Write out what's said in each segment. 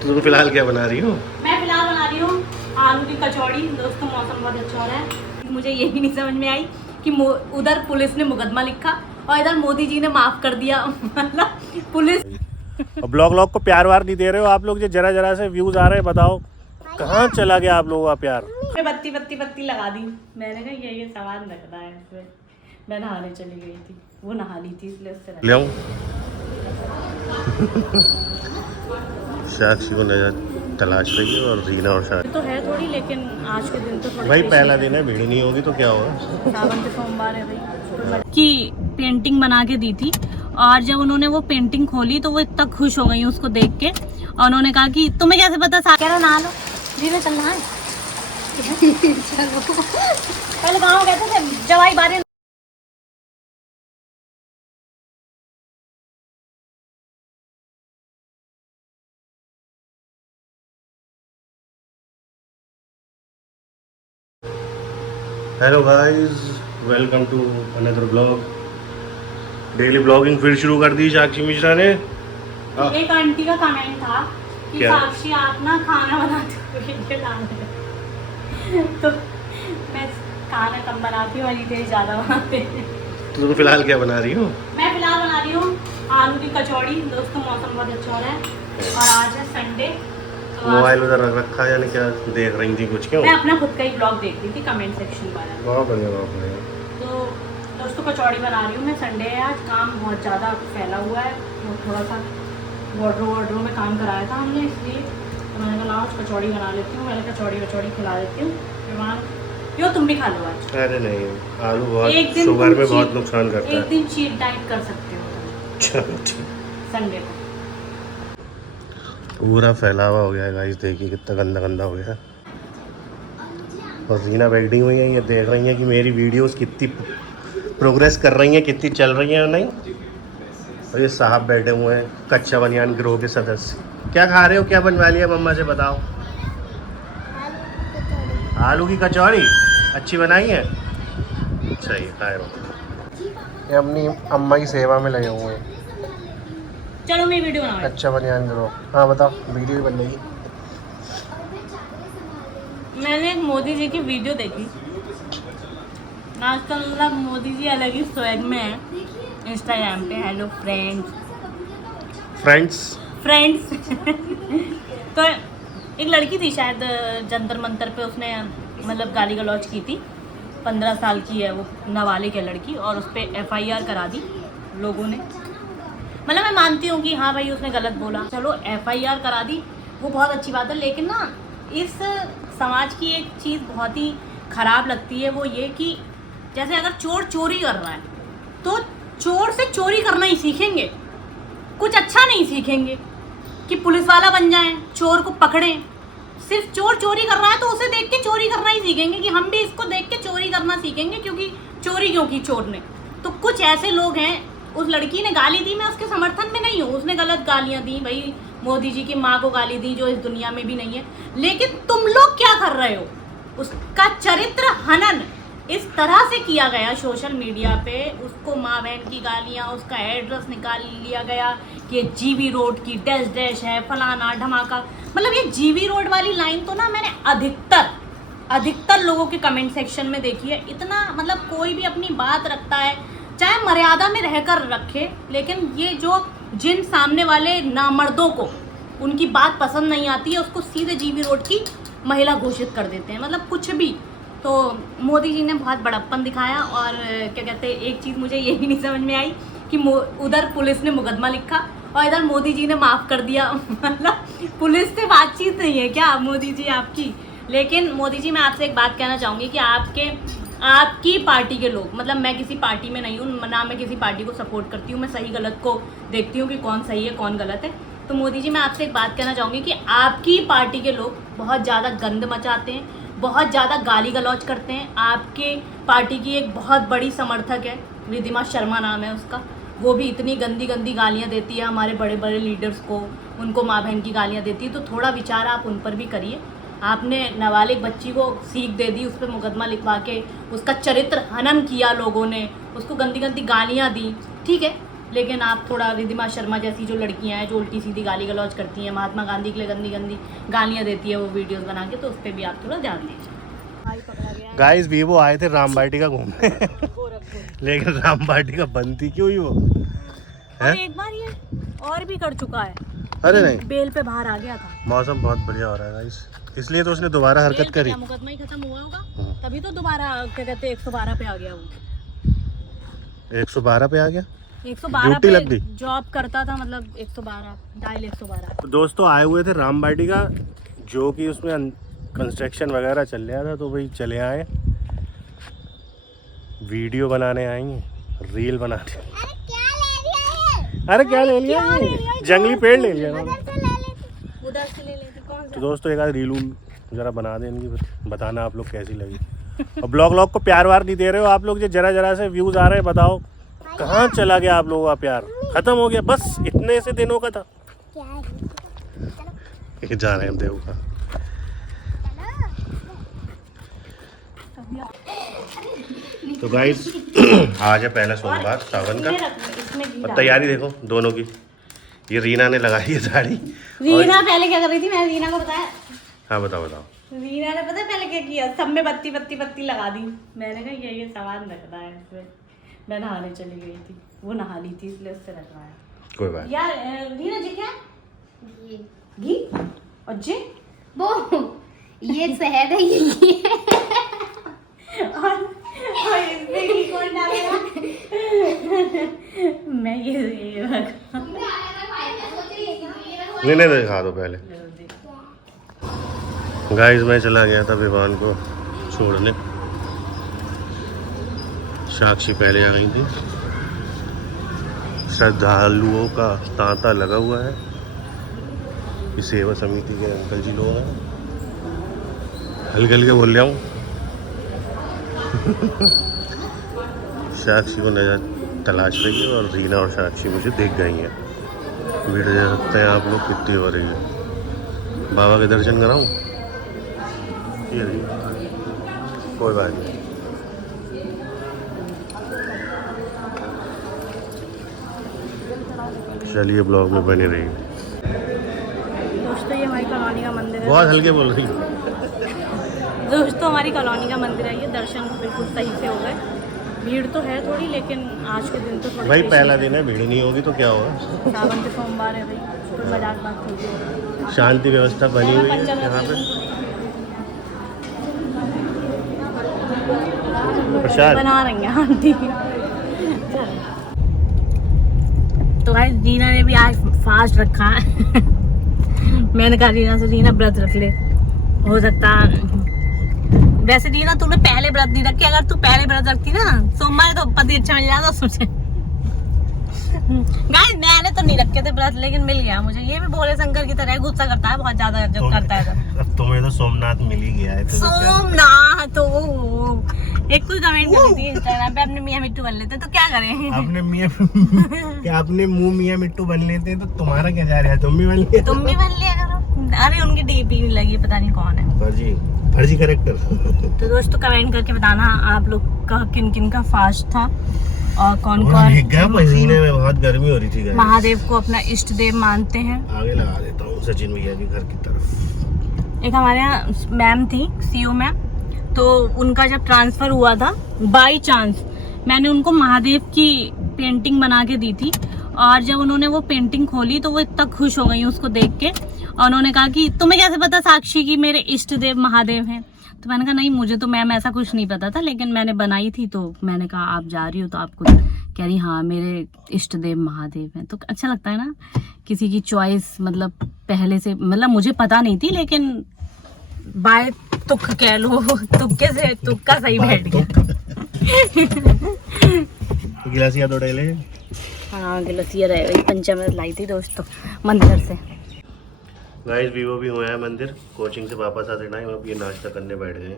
तो तुम फिलहाल क्या बना रही हो? मैं फिलहाल बना रही हूँ आलू की कचौड़ी। दोस्तों मौसम बहुत अच्छा हो रहा है। मुझे ये भी नहीं समझ में आई कि उधर पुलिस ने मुकदमा लिखा और इधर मोदी जी ने माफ कर दिया। मतलब पुलिस और ब्लॉग को प्यार वार नहीं दे रहे हो आप लोग, जो जरा जरा से व्यूज आ रहे हैं, बताओ कहाँ चला गया आप लोगों का प्यार? बत्ती बत्ती बत्ती लगा दी। मैंने कहा ये सामान रखना है इसमें। मैं नहाने चली गई थी, वो नहा ली थी इसलिए उससे ले आऊं? साक्षी को नजर तलाश रही है और रीना और साक्षी तो है थोड़ी, लेकिन आज के दिन तो थोड़ी भाई पहला दिन है, भीड़ नहीं होगी तो क्या होगा? सावन के सोमवार है भाई। की पेंटिंग बना के दी थी और जब उन्होंने वो पेंटिंग खोली तो वो इतना खुश हो गई उसको देख के और उन्होंने कहा कि तुम्हें कैसे पता? कह रहा नहा लो जी, में चलना है। पहले गाँव कहते थे जवाई बारे। Hello guys, welcome to another blog. Daily blogging फिर शुरू कर दी साक्षी मिश्रा ने। एक आंटी का कमेंट था कि क्या? साक्षी आप ना खाना बनाते हो वीडियो डालते हो। तो मैं खाना कम बनाती हूँ, वाली तेज ज़्यादा बनाते हैं। तो तुम फिलहाल क्या बना रही हो? मैं फिलहाल बना रही हूँ आलू की कचौड़ी। दोस्तों मौसम बहुत अच्छा हो रहा है और आज है संडे। मोबाइल उधर रख रखा है, यानी क्या देख रही थी कुछ? क्यों? मैं अपना खुद का ही ब्लॉग देख रही थी, कमेंट सेक्शन वाला। बहुत बढ़िया, बहुत बढ़िया। तो दोस्तों कचौड़ी बना रही हूँ मैं। संडे है आज, काम बहुत ज़्यादा फैला हुआ है और थोड़ा सा वार्डरोब में काम कराया था हमने, इसलिए तो मैंने कहा आज कचौड़ी बना लेती हूँ। मैंने कचौड़ी खिला देती हूँ। क्यों, तुम भी खा लो आज? अरे नहीं, आलू बहुत शुगर में बहुत नुकसान करता है। एक दिन चीट डाइट कर सकते हो चलो ठीक। संडे को। पूरा फैलावा हो गया है गाइस, देखिए कितना गंदा गंदा हो गया है। और रीना बैठी हुई है, ये देख रही हैं कि मेरी वीडियोस कितनी प्रोग्रेस कर रही हैं, कितनी चल रही हैं और नहीं। और ये साहब बैठे हुए हैं, कच्चा बनियान गिरोह के सदस्य। क्या खा रहे हो? क्या बनवा लिया मम्मा से बताओ? आलू की कचौड़ी अच्छी बनाई है? सही खाए रहो। ये अपनी अम्मा की सेवा में लगे हुए हैं। चलो मैं वीडियो बना। अच्छा बनियान गिरोह, हाँ बताओ, वीडियो भी बन रही है। मैंने एक मोदी जी की वीडियो देखी। आजकल मतलब मोदी जी अलग ही स्वैग में है इंस्टाग्राम पे। Hello friends. तो एक लड़की थी शायद जंतर मंतर पे, उसने मतलब गाली गलौज की थी। 15 साल की है वो, नाबालिग है लड़की, और उस पर FIR करा दी लोगों ने। मतलब मैं मानती हूँ कि हाँ भाई उसने गलत बोला, चलो FIR करा दी, वो बहुत अच्छी बात है। लेकिन ना इस समाज की एक चीज़ बहुत ही ख़राब लगती है, वो ये कि जैसे अगर चोर चोरी कर रहा है तो चोर से चोरी करना ही सीखेंगे, कुछ अच्छा नहीं सीखेंगे कि पुलिस वाला बन जाएं, चोर को पकड़ें। सिर्फ चोर चोरी कर रहा है तो उसे देख के चोरी करना ही सीखेंगे कि हम भी इसको देख के चोरी करना सीखेंगे, क्योंकि चोरी क्यों की चोर ने। तो कुछ ऐसे लोग हैं, उस लड़की ने गाली दी, मैं उसके समर्थन में नहीं हूँ, उसने गलत गालियाँ दी भाई, मोदी जी की माँ को गाली दी जो इस दुनिया में भी नहीं है। लेकिन तुम लोग क्या कर रहे हो? उसका चरित्र हनन इस तरह से किया गया सोशल मीडिया पे, उसको माँ बहन की गालियाँ, उसका एड्रेस निकाल लिया गया कि ये GV रोड की डैश है, फलाना ढमाका। मतलब ये GV रोड वाली लाइन तो ना मैंने अधिकतर लोगों के कमेंट सेक्शन में देखी है। इतना मतलब कोई भी अपनी बात रखता है चाहे मर्यादा में रहकर रखे, लेकिन ये जो जिन सामने वाले नामर्दों को उनकी बात पसंद नहीं आती है, उसको सीधे GV रोड की महिला घोषित कर देते हैं, मतलब कुछ भी। तो मोदी जी ने बहुत बड़प्पन दिखाया। और क्या कहते हैं, एक चीज़ मुझे ये भी नहीं समझ में आई कि उधर पुलिस ने मुकदमा लिखा और इधर मोदी जी ने माफ़ कर दिया। मतलब पुलिस से बातचीत नहीं है क्या मोदी जी आपकी? लेकिन मोदी जी, मैं आपसे एक बात कहना चाहूँगी कि आपकी पार्टी के लोग, मतलब मैं किसी पार्टी में नहीं हूँ ना, मैं किसी पार्टी को सपोर्ट करती हूँ, मैं सही गलत को देखती हूँ कि कौन सही है कौन गलत है। तो मोदी जी, मैं आपसे एक बात कहना चाहूँगी कि आपकी पार्टी के लोग बहुत ज़्यादा गंद मचाते हैं, बहुत ज़्यादा गाली गलौज करते हैं। आपके पार्टी की एक बहुत बड़ी समर्थक है, रिद्धिमा शर्मा नाम है उसका, वो भी इतनी गंदी गंदी गालियाँ देती है हमारे बड़े बड़े लीडर्स को, उनको माँ बहन की गालियाँ देती है। तो थोड़ा विचार आप उन पर भी करिए। आपने नाबालिग बच्ची को सीख दे दी, उस पर मुकदमा लिखवा के उसका चरित्र हनन किया लोगों ने, उसको गंदी गंदी गालियाँ दी, ठीक है, लेकिन आप थोड़ा रिद्धिमा शर्मा जैसी जो लड़कियां हैं जो उल्टी सीधी गाली गलौज करती हैं, महात्मा गांधी के लिए गंदी गंदी गालियाँ देती है वो वीडियोस बना के, तो उस पर भी आप थोड़ा ध्यान दीजिए। भाई पकड़ा गया गाइस वीवो आए थे रामबाटी का घूमने लेकिन रामबाटी का बंद थी क्यों ही वो और एक बार ये और भी कर चुका है। अरे नहीं, बेल पे बाहर आ गया था। मौसम बहुत बढ़िया हो रहा है गाइस, इसलिए तो उसने दोबारा हरकत करी। मुकदमा ही खत्म हुआ होगा तभी तो दोबारा क्या कहते हैं 112 पे आ गया वो। 112 पे आ गया, 112 ड्यूटी पे लग गई। जॉब करता था, मतलब 112 डायल 112। तो दोस्तों आए हुए थे रामबाटी का, जो कि उसमें कंस्ट्रक्शन वगैरह चल रहा था, तो भाई चले आए, वीडियो बनाने आएंगे, रील बनाने। अरे क्या ले लिया, जंगली पेड़ ले लिया उधर से ले लेते कौन सा? तो दोस्तों एक आध रील जरा बना दें इनकी, फिर बताना आप लोग कैसी लगी। और ब्लॉग को प्यार वार नहीं दे रहे हो आप लोग, जो जरा जरा से व्यूज आ रहे हैं, बताओ कहाँ चला गया आप लोगों का प्यार, खत्म हो गया बस इतने से दिनों का था। जा रहे हैं देव का। तो गाइस आज है पहला सोमवार सावन का, और तैयारी देखो दोनों की। ये रीना ने लगाई है साड़ी। रीना पहले क्या कर रही थी, मैंने रीना को बताया। हाँ बताओ बताओ। रीना ने पता है पहले क्या किया, सब में बत्ती बत्ती बत्ती लगा दी। मैंने कहा ये सामान रखना है इसमें। मैं नहाने चली गई थी, वो नहा ली थी इसलिए उससे रखना है। कोई बात यार रीना जी क्या घी और जी वो ये शहद है ये और इसमें घी कौन डालेगा? मैं ये नहीं खा दो पहले। गाइस मैं चला गया था विवान को छोड़ने, साक्षी पहले आ गई थी। श्रद्धालुओं का तांता लगा हुआ है, ये सेवा समिति के अंकल जी लोग हैं। हल्के हल्के बोल रहा हूँ। साक्षी को नजर तलाश रही है, और रीना और साक्षी मुझे देख गई हैं। वीडियो देख सकते हैं आप लोग कितनी हो रही है। बाबा के दर्शन कराऊं? ये कोई बात नहीं। चलिए ब्लॉग में बने रहिए। दोस्तों ये हमारी कॉलोनी का मंदिर है। बहुत हल्के बोल रही है। दोस्तों हमारी कॉलोनी का मंदिर है, ये दर्शन बिल्कुल सही से हो गए। भीड़ तो है थोड़ी, लेकिन आज के दिन तो थोड़ी भाई पहला दिन है, भीड़ नहीं होगी तो क्या होगा। सावन के सोमवार है भाई, कोई मजाक बात होगी। शांति व्यवस्था बनी हुई है यहाँ पे। प्रसाद बना रही हैं आंटी। तो भाई रीना ने भी आज फास्ट रखा है। मैंने कहा रीना से, रीना व्रत रख ले, हो सकता। वैसे रीना तूने पहले व्रत नहीं रखी, अगर तू पहले व्रत रखती ना सोमवार तो पति अच्छा मिल जाता सोचे। गाइस मैंने तो नहीं रखे थे व्रत, लेकिन मिल गया मुझे। ये भी भोले शंकर की तरह गुस्सा करता है बहुत ज्यादा जब करता है तो। अब तुम्हें तो सोमनाथ मिल ही गया है। सोमनाथ तो एक कोई कमेंट कर रही थी इंस्टाग्राम पे, अपने मियां मिट्टू बन लेते तो क्या करें। अपने मियां क्या अपने मुंह मियां मिट्टू बन लेते तो तुम्हारा क्या जा रहा है, तुम भी बन लिया। तुम भी बन लिया करो। अरे उनकी डीपी लगी, पता नहीं कौन है, फर्जी कैरेक्टर। तो दोस्तों कमेंट करके बताना आप लोग का किन किन का फास्ट था, और कौन पसीने में बहुत गर्मी हो रही थी। महादेव को अपना इष्ट देव मानते हैं। आगे लगा देता हूँ सचिन भैया के घर की तरफ। एक हमारे यहाँ मैम थी, सीओ मैम, तो उनका जब ट्रांसफर हुआ था बाय चांस मैंने उनको महादेव की पेंटिंग बना के दी थी, और जब उन्होंने वो पेंटिंग खोली तो वो इतना खुश हो गई उसको देख के, और उन्होंने कहा कि तुम्हें कैसे पता साक्षी कि मेरे इष्ट देव महादेव हैं। तो मैंने कहा नहीं मुझे तो मैम ऐसा कुछ नहीं पता था, लेकिन मैंने बनाई थी तो मैंने कहा आप जा रही हो तो आपको कह रही हाँ मेरे इष्ट देव महादेव हैं। तो अच्छा लगता है ना किसी की चॉइस, मतलब पहले से, मतलब मुझे पता नहीं थी, लेकिन बाय तुक कह लो, तुक्के से तुक्का सही बैठ गया। गिलासिया तो डेले। हाँ गिलासिया रह गई, पंचामृत लाई थी दोस्तों मंदिर से। गाइस वीवो भी हुआ है मंदिर, कोचिंग से वापस आते टाइम अब ये नाश्ता करने बैठ गए।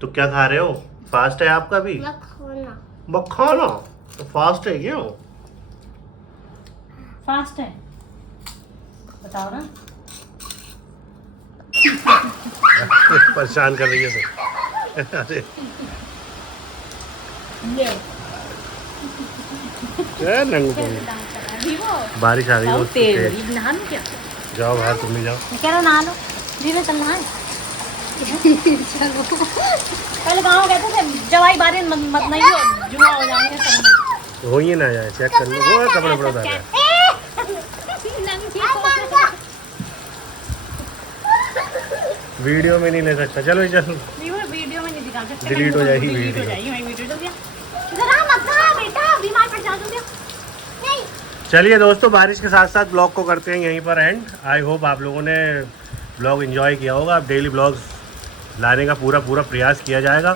तो क्या खा रहे हो, फास्ट है आपका भी? मखाना तो फास्ट है क्या? फास्ट है बताओ ना। परेशान कर रही है सर। अरे नंगू पंगू। बारिश आ गई बहुत दोस्तों, तेज तेज। है। नहा लूं क्या? जाओ बाहर, तुम भी जाओ। मैं कह रहा हूँ नहा लो। जी मैं चल नहाए। चलो पहले गाँव कहते थे जवाई बारी मत नहीं हो, जुआ हो जाएंगे सब में। हो ही ना जाए, चेक कर लो। वो कपड़े उपड़े उतार रहा है। वीडियो में नहीं ले सकता। चलो चलो, वीडियो में नहीं दिखा सकते। डिलीट हो जाएगी डिलीट हो वीडियो। जाएगी हमारी वीडियो। तो क्या जरा मत ना बेटा, बीमार पड़ जा दूंगी। नहीं चलिए दोस्तों, बारिश के साथ साथ ब्लॉग को करते हैं यहीं पर एंड। आई होप आप लोगों ने ब्लॉग एंजॉय किया होगा। अब डेली ब्लॉग्स लाने का पूरा प्रयास किया जाएगा।